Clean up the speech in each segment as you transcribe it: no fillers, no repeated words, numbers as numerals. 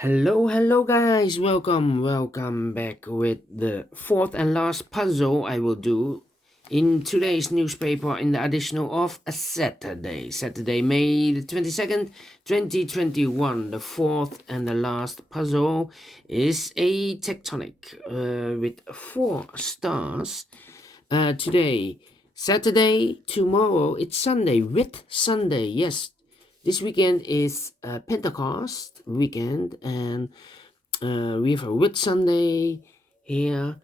Hello guys, welcome back with the fourth and last puzzle I will do in today's newspaper in the additional of a Saturday, May the 22nd, 2021. The fourth and the last puzzle is a tectonic with 4 stars. Today, Saturday, tomorrow it's Sunday, with Sunday, yes. This weekend is Pentecost weekend, and we have a Whit Sunday here,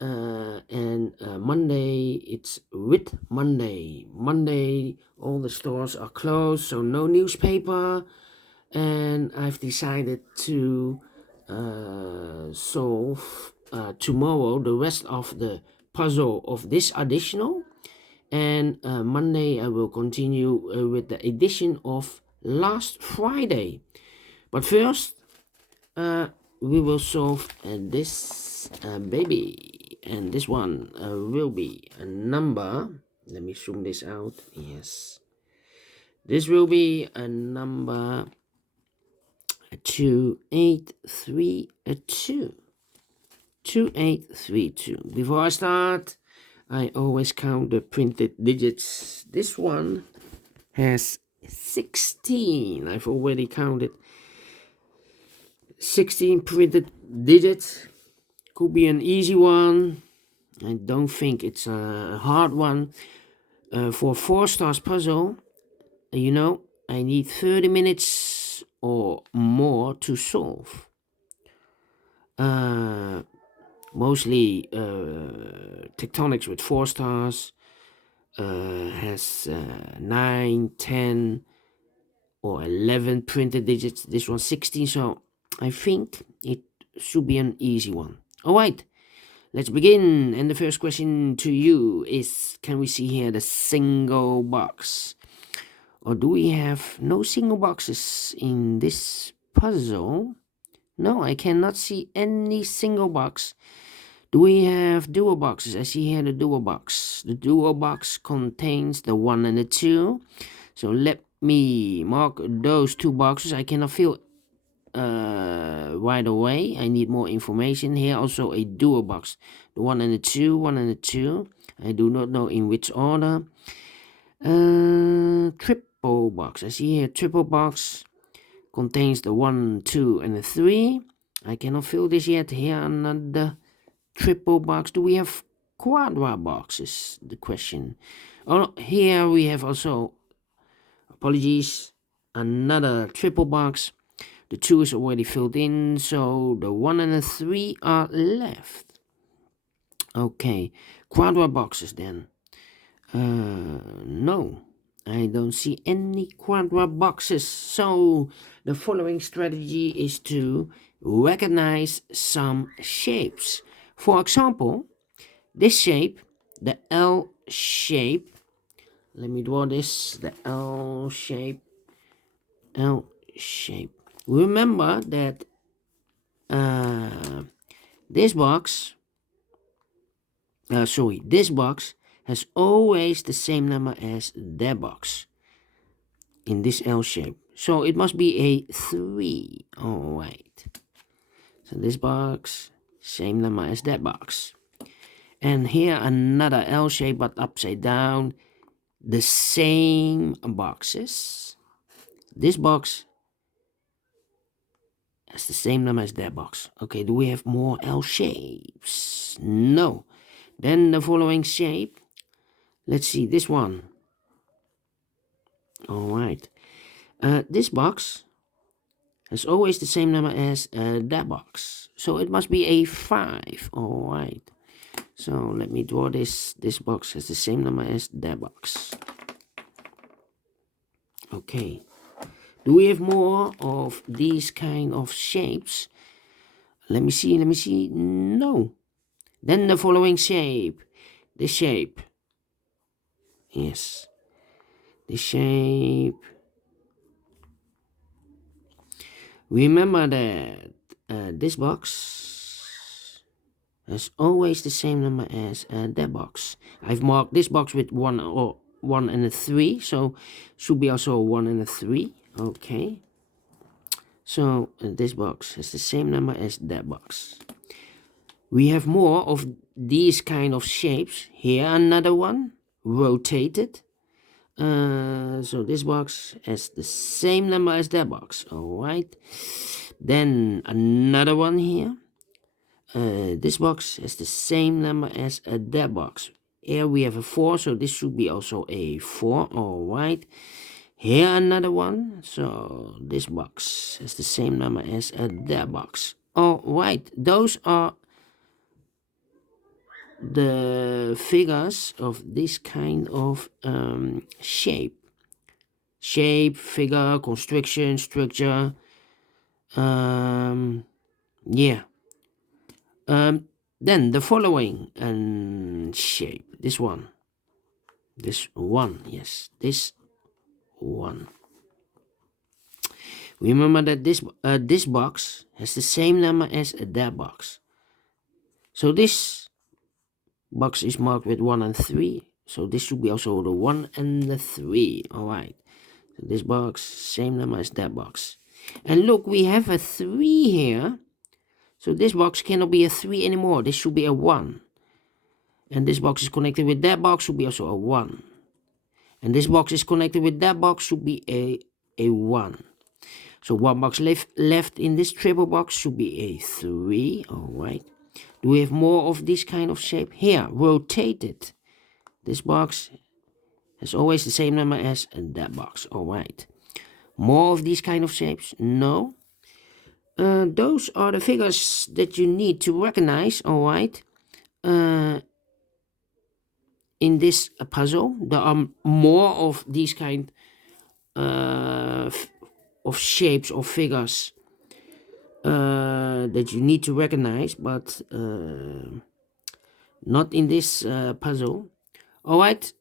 and Monday it's Whit Monday. Monday, all the stores are closed, so no newspaper, and I've decided to solve tomorrow the rest of the puzzle of this additional, and Monday I will continue with the edition of last Friday. But first, we will solve this baby, and this one will be a number. Let me zoom this out. Yes, this will be a number 2832. 2832. Before I start, I always count the printed digits. This one has 16. I've already counted 16 printed digits. Could be an easy one. I don't think it's a hard one. For 4 stars puzzle, I need 30 minutes or more to solve. Mostly Tectonics with 4 stars has 9, 10 or 11 printed digits. This one's 16, so I think it should be an easy one. Alright, let's begin. And the first question to you is, can we see here the single box? Or do we have no single boxes in this puzzle? No, I cannot see any single box. Do we have dual boxes? I see here the dual box. The dual box contains the 1 and the 2. So let me mark those 2 boxes. I cannot fill right away. I need more information. Here also a dual box. The 1 and the 2, 1 and the 2. I do not know in which order. Triple box. I see here triple box. Contains the 1, 2 and the 3. I cannot fill this yet. Here another triple box. Do we have quadra boxes? The question. Oh, here we have also, apologies, another triple box. The 2 is already filled in, so the 1 and the 3 are left. Okay, quadra boxes then. No, I don't see any quadra boxes. So the following strategy is to recognize some shapes. For example, this shape, the L shape. Let me draw this, the L shape. L shape. Remember that this box has always the same number as that box in this L shape. So it must be a 3. Alright. So this box, same number as that box. And here another L shape but upside down. The same boxes. This box has the same number as that box. Okay, do we have more L shapes? No. Then the following shape. Let's see, this one. Alright. This box has always the same number as that box. So it must be a 5. Alright. So let me draw this. This box has the same number as that box. Okay. Do we have more of these kind of shapes? Let me see. No. Then the following shape. This shape. Yes. This shape. Remember that this box has always the same number as that box. I've marked this box with 1 or 1 and a 3, so should be also a 1 and a 3. Okay. So this box has the same number as that box. We have more of these kind of shapes. Here another one, rotated. So this box has the same number as that box. Alright. Then another one here. This box has the same number as that box. Here we have a 4, so this should be also a 4. Alright. Here another one. So this box has the same number as that box. Alright. Those are the figures of this kind of shape, figure, constriction, structure. Yeah. Then the following shape, this one, yes, this one. Remember that this box has the same number as that box. So this box is marked with 1 and 3. So this should be also the 1 and the 3. Alright. So this box, same number as that box. And look, we have a 3 here. So this box cannot be a 3 anymore. This should be a 1. And this box is connected with that box, should be also a 1. And this box is connected with that box, should be a 1. So one box left in this triple box should be a 3. Alright. Do we have more of this kind of shape? Here, rotated. This box has always the same number as that box. Alright. More of these kind of shapes? No. Those are the figures that you need to recognize. Alright. In this puzzle, there are more of these kind of shapes or figures that you need to recognize, but not in this puzzle. Alright,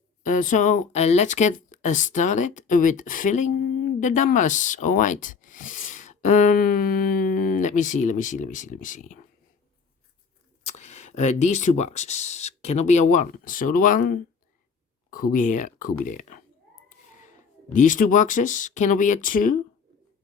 so let's get started with filling the numbers. Alright, let me see. These two boxes cannot be a 1, so the 1 could be here, could be there. These two boxes cannot be a 2.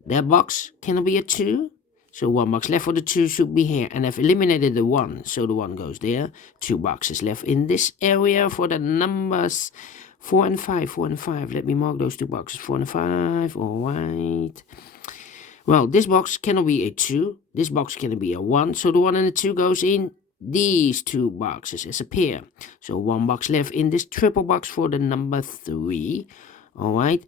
That box cannot be a 2. So one box left for the 2 should be here. And I've eliminated the 1, so the 1 goes there. 2 boxes left in this area for the numbers 4 and 5. 4 and 5. Let me mark those 2 boxes. 4 and 5. Alright. Well, this box cannot be a 2. This box cannot be a 1. So the 1 and the 2 goes in these 2 boxes as a pair. So 1 box left in this triple box for the number 3. Alright.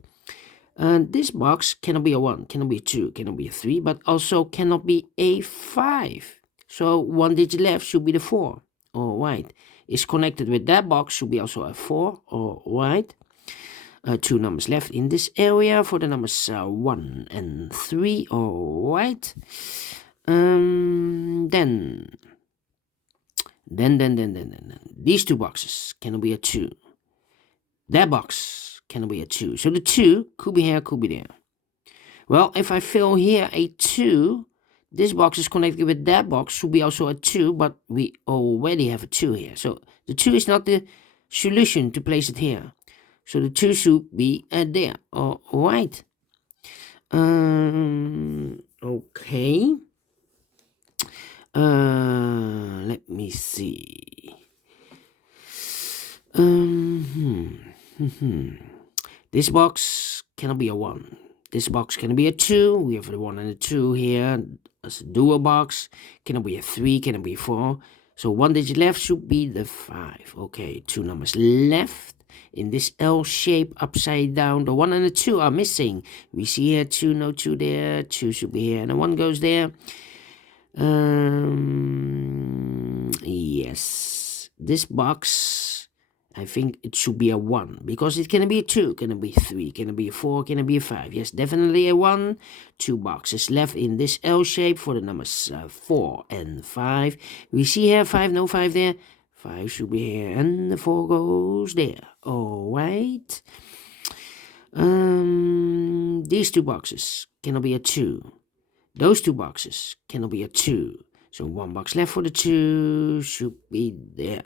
This box cannot be a 1, cannot be a 2, cannot be a 3, but also cannot be a 5. So 1 digit left should be the 4. Alright. It's connected with that box, should be also a 4. Alright. 2 numbers left in this area for the numbers 1 and 3. Alright. Then these 2 boxes cannot be a 2. That box cannot be a 2. So the 2 could be here, could be there. Well, if I fill here a 2, this box is connected with that box, should be also a 2, but we already have a 2 here. So the 2 is not the solution to place it here. So the 2 should be there. Alright. Okay. Let me see. This box cannot be a 1. This box cannot be a 2. We have the 1 and the 2 here. As a dual box. Cannot be a 3. Cannot be a 4. So 1 digit left should be the 5. Okay, 2 numbers left. In this L shape upside down. The 1 and the 2 are missing. We see here 2, no 2 there. 2 should be here. And the 1 goes there. Yes. This box, I think it should be a 1, because it can be a 2, can be a 3, can be a 4, can be a 5. Yes, definitely a 1. 2 boxes left in this L shape for the numbers 4 and 5. We see here 5, no 5 there. 5 should be here, and the 4 goes there. Alright. These 2 boxes cannot be a 2. Those 2 boxes cannot be a 2. So 1 box left for the 2 should be there.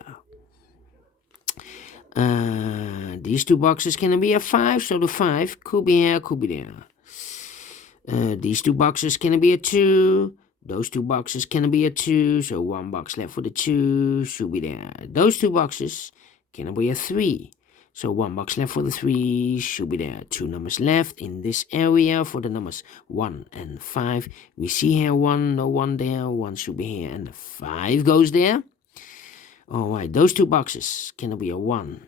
These 2 boxes can be a 5, so the 5 could be here, could be there. These two boxes can be a 2. Those two boxes can be a 2. So 1 box left for the 2 should be there. Those two boxes can be a 3. So 1 box left for the 3 should be there. 2 numbers left in this area for the numbers 1 and 5. We see here 1, no 1 there. 1 should be here and the 5 goes there. Alright, those two boxes can be a 1.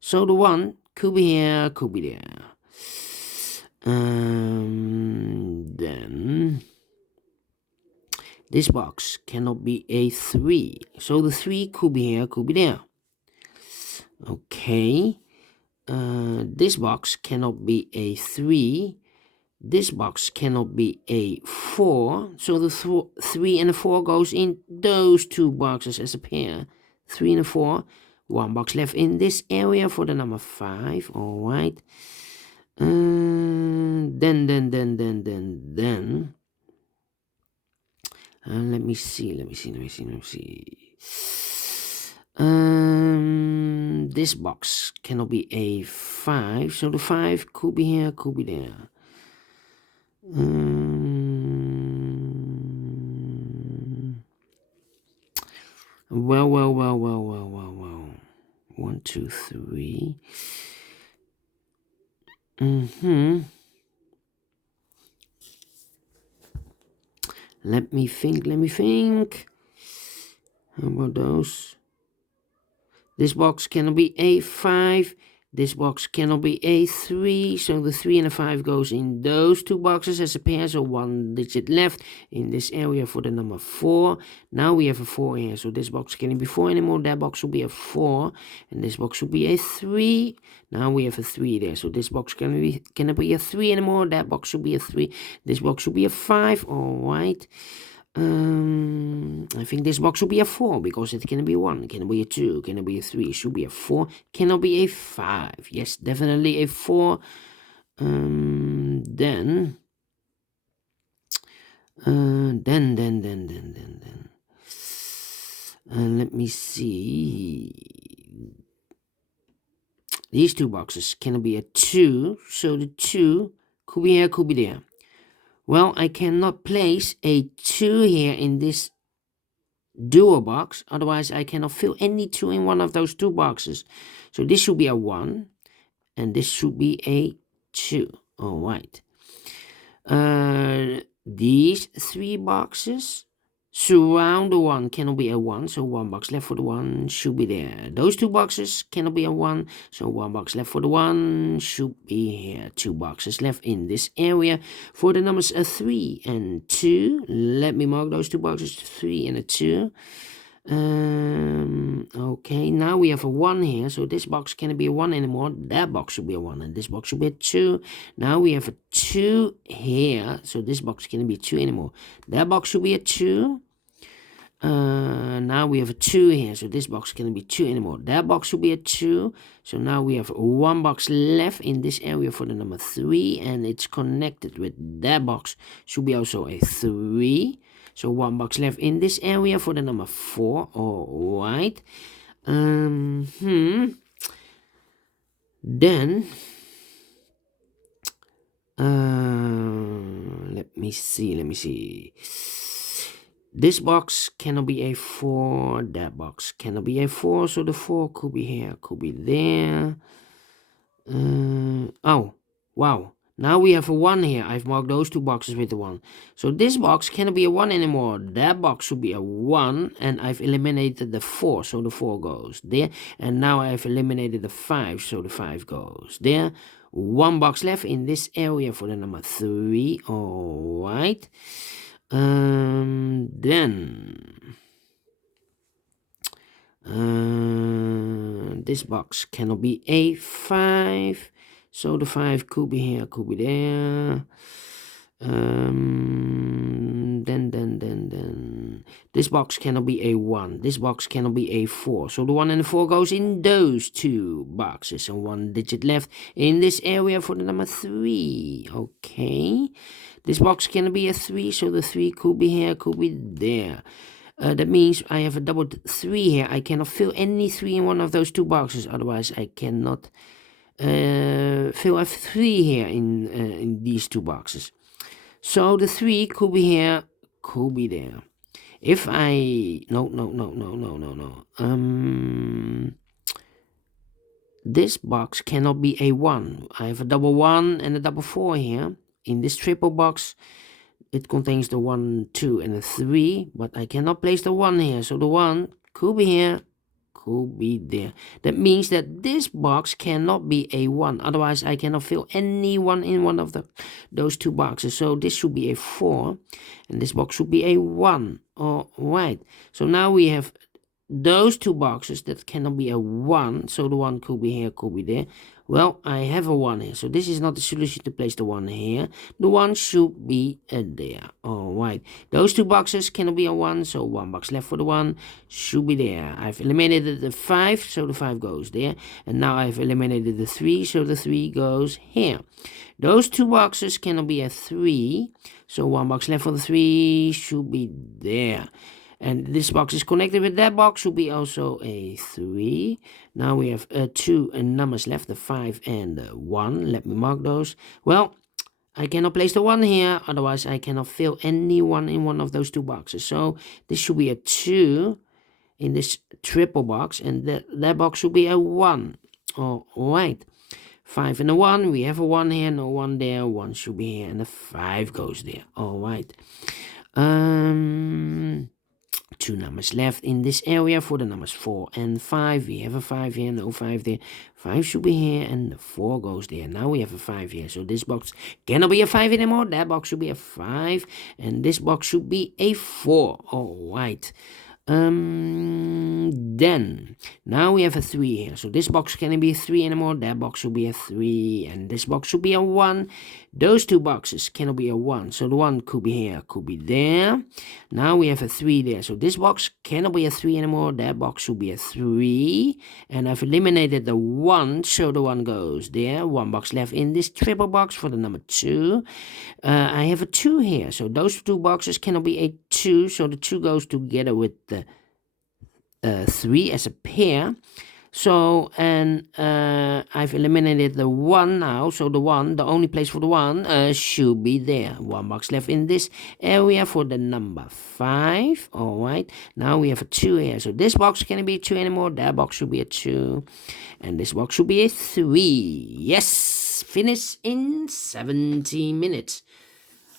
So the 1 could be here, could be there. Then this box cannot be a 3. So the 3 could be here, could be there. Okay. This box cannot be a 3. This box cannot be a 4. So the 3 and the 4 goes in those two boxes as a pair. 3 and a 4. 1 box left in this area for the number 5. Alright. Then. Let me see. This box cannot be a 5, so the 5 could be here, could be there. Well. 1, 2, 3. Let me think. How about those? This box cannot be a 5. This box cannot be a 3. So the 3 and the 5 goes in those two boxes as a pair. So 1 digit left in this area for the number 4. Now we have a 4 here. So this box cannot be 4 anymore. That box will be a 4. And this box will be a 3. Now we have a 3 there. So this box cannot be a 3 anymore. That box should be a 3. This box should be a 5. Alright. I think this box should be a 4 because it can be 1, it can be a 2, it can be a 3, it should be a 4, cannot be a 5. Yes, definitely a 4. Then. Let me see. These two boxes can be a 2, so the 2 could be here, could be there. Well, I cannot place a 2 here in this dual box. Otherwise, I cannot fill any 2 in one of those two boxes. So this should be a 1. And this should be a 2. Alright. These 3 boxes surround the 1 cannot be a 1. So 1 box left for the 1 should be there. Those 2 boxes cannot be a 1. So 1 box left for the 1 should be here. 2 boxes left in this area for the numbers 3 and 2. Let me mark those 2 boxes, 3 and a 2. Okay, now we have a 1 here. So this box cannot be a 1 anymore. That box should be a 1 and this box should be a 2. Now we have a 2 here. So this box cannot be a 2 anymore. That box should be a 2. Now we have a 2 here, so this box cannot be 2 anymore. That box should be a 2. So now we have 1 box left in this area for the number 3, and it's connected with that box. Should be also a 3. So 1 box left in this area for the number 4. Alright. Then let me see. This box cannot be a 4. That box cannot be a 4. So the 4 could be here, could be there. Oh, wow. Now we have a 1 here. I've marked those 2 boxes with the 1. So this box cannot be a 1 anymore. That box should be a 1. And I've eliminated the 4. So the 4 goes there. And now I've eliminated the 5. So the 5 goes there. 1 box left in this area for the number 3. Alright. This box cannot be a 5, so the 5 could be here, could be there. Then this box cannot be a 1. This box cannot be a 4. So the 1 and the 4 goes in those 2 boxes. And 1 digit left in this area for the number 3. Okay. This box cannot be a 3. So the 3 could be here, could be there. That means I have a double 3 here. I cannot fill any 3 in one of those 2 boxes. Otherwise, I cannot fill a 3 here in these 2 boxes. So the 3 could be here, could be there. If I no. This box cannot be a 1. I have a double 1 and a double 4 here. In this triple box, it contains the 1, 2, and a 3, but I cannot place the 1 here. So the 1 could be here, could be there. That means that this box cannot be a 1. Otherwise, I cannot fill any 1 in one of those two boxes. So this should be a 4, and this box should be a 1. All right. So now we have those two boxes that cannot be a 1. So the 1 could be here, could be there. Well, I have a 1 here, so this is not the solution to place the 1 here. The 1 should be there. Alright, those two boxes cannot be a 1, so 1 box left for the 1 should be there. I've eliminated the 5, so the 5 goes there. And now I've eliminated the 3, so the 3 goes here. Those two boxes cannot be a 3, so 1 box left for the 3 should be there. And this box is connected with that box, should be also a 3. Now we have 2 numbers left, the 5 and the 1. Let me mark those. Well, I cannot place the 1 here, otherwise I cannot fill any 1 in one of those two boxes. So this should be a 2 in this triple box, and that box should be a 1. Alright. 5 and a 1, we have a 1 here, no 1 there, 1 should be here, and the 5 goes there. Alright. 2 numbers left in this area for the numbers 4 and 5. We have a 5 here, no 5 there. 5 should be here, and the 4 goes there. Now we have a 5 here, so this box cannot be a 5 anymore. That box should be a 5, and this box should be a 4. Alright. Then now we have a 3 here, so this box cannot be a 3 anymore. That box should be a 3, and this box should be a 1. Those two boxes cannot be a 1, so the 1 could be here, could be there. Now we have a 3 there, so this box cannot be a 3 anymore. That box should be a 3, and I've eliminated the 1, so the 1 goes there. 1 box left in this triple box for the number 2. I have a 2 here, so those two boxes cannot be a 2, so the 2 goes together with the 3 as a pair. So, and I've eliminated the 1 now, so the 1, the only place for the 1 should be there. 1 box left in this area for the number 5. Alright, now we have a 2 here, so this box can't be a 2 anymore. That box should be a 2, and this box should be a 3. Yes, finish in 17 minutes.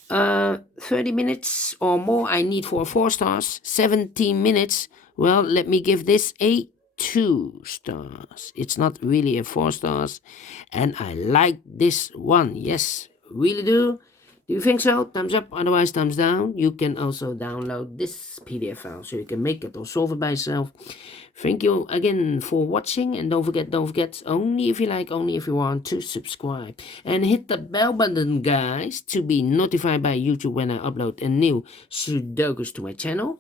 30 minutes or more I need for 4 stars. 17 minutes. Well, let me give this a 2 stars. It's not really a 4 stars, and I like this one. Yes, really do. Do you think so? Thumbs up, otherwise thumbs down. You can also download this PDF file so you can make it or solve it by yourself. Thank you again for watching, and don't forget, only if you like, only if you want, to subscribe. And hit the bell button, guys, to be notified by YouTube when I upload a new Sudokus to my channel.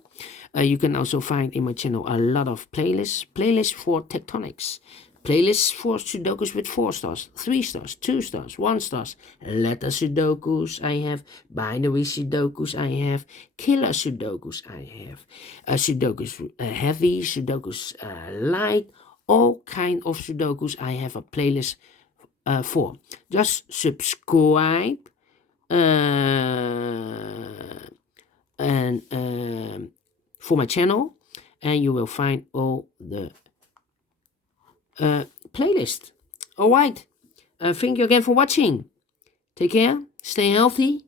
You can also find in my channel a lot of playlists for tectonics. Playlists for Sudokus with 4 stars, 3 stars, 2 stars, 1 stars, letter Sudokus I have, binary Sudokus I have, killer Sudokus I have, Sudokus heavy, Sudokus light, all kind of Sudokus I have a playlist for. Just subscribe and for my channel, and you will find all the playlist. Alright, thank you again for watching. Take care, stay healthy,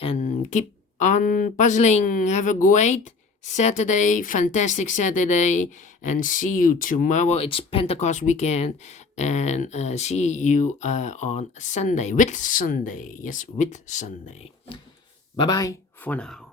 and keep on puzzling. Have a great Saturday, fantastic Saturday, and see you tomorrow. It's Pentecost weekend, and see you on Sunday, with Sunday. Yes, with Sunday. Bye bye for now.